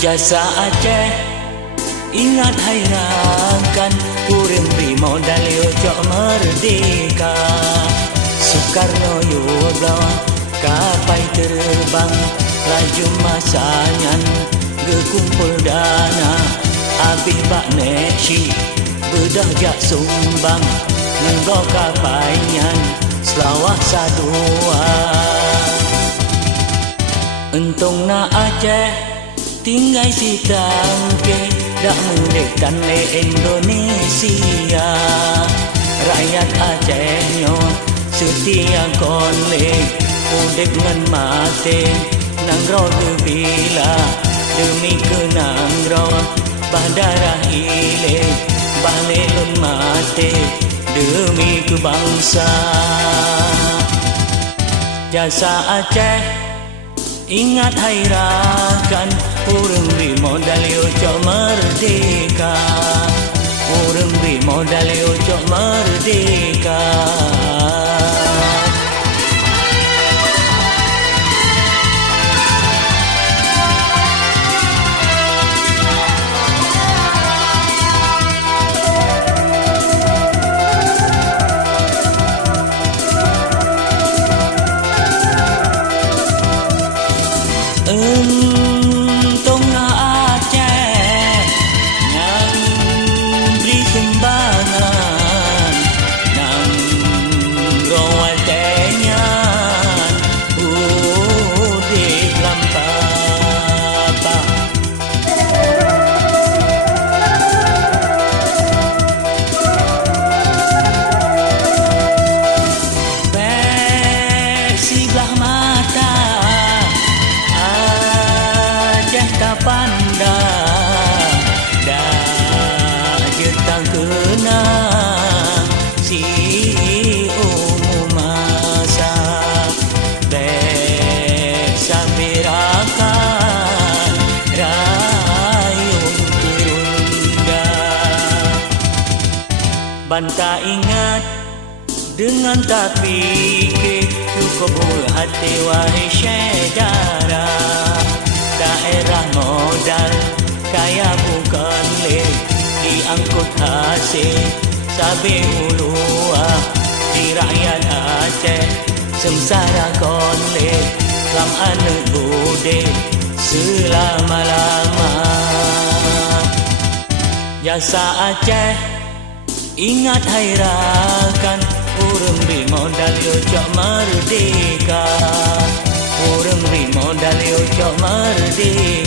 Jasa Aceh ingat hayrankan, urang beri modal ojo merdeka. Soekarno yublaw kapai terbang, laju masanya gekumpul dana. Abis bak neksi bedah jak sumbang, nenggo kapaian selawah sadua. Entong na Aceh tinggai si tangke, dak mendekan le Indonesia. Rakyat Aceh nyo setia konlek, udek ngan mate nang ro bila demi kenang ro bandara ile balelun mate demi kebangsa. Jasa Aceh ingat hayrankan, urang beri modal ojo merdeka. Urang beri modal ojo merdeka. Entong na Aceh yang beri sumbangan, nang rawal tenyan udik lampapa. Besi belah mata pandang, dah jetang kenang si umum masa. Bek sabirakan rayung terunda. Banta ingat dengan tak fikir, cukup hati wahai saudara. Daerah modal kaya bukan leh, diangkut hasil sabe ulua. Di rakyat Aceh sengsara konleh, lam anak bude selama-lama. Jasa Aceh ingat hayrankan, urang beri modal ojo merdeka. Urang beri modal ojo merdeka.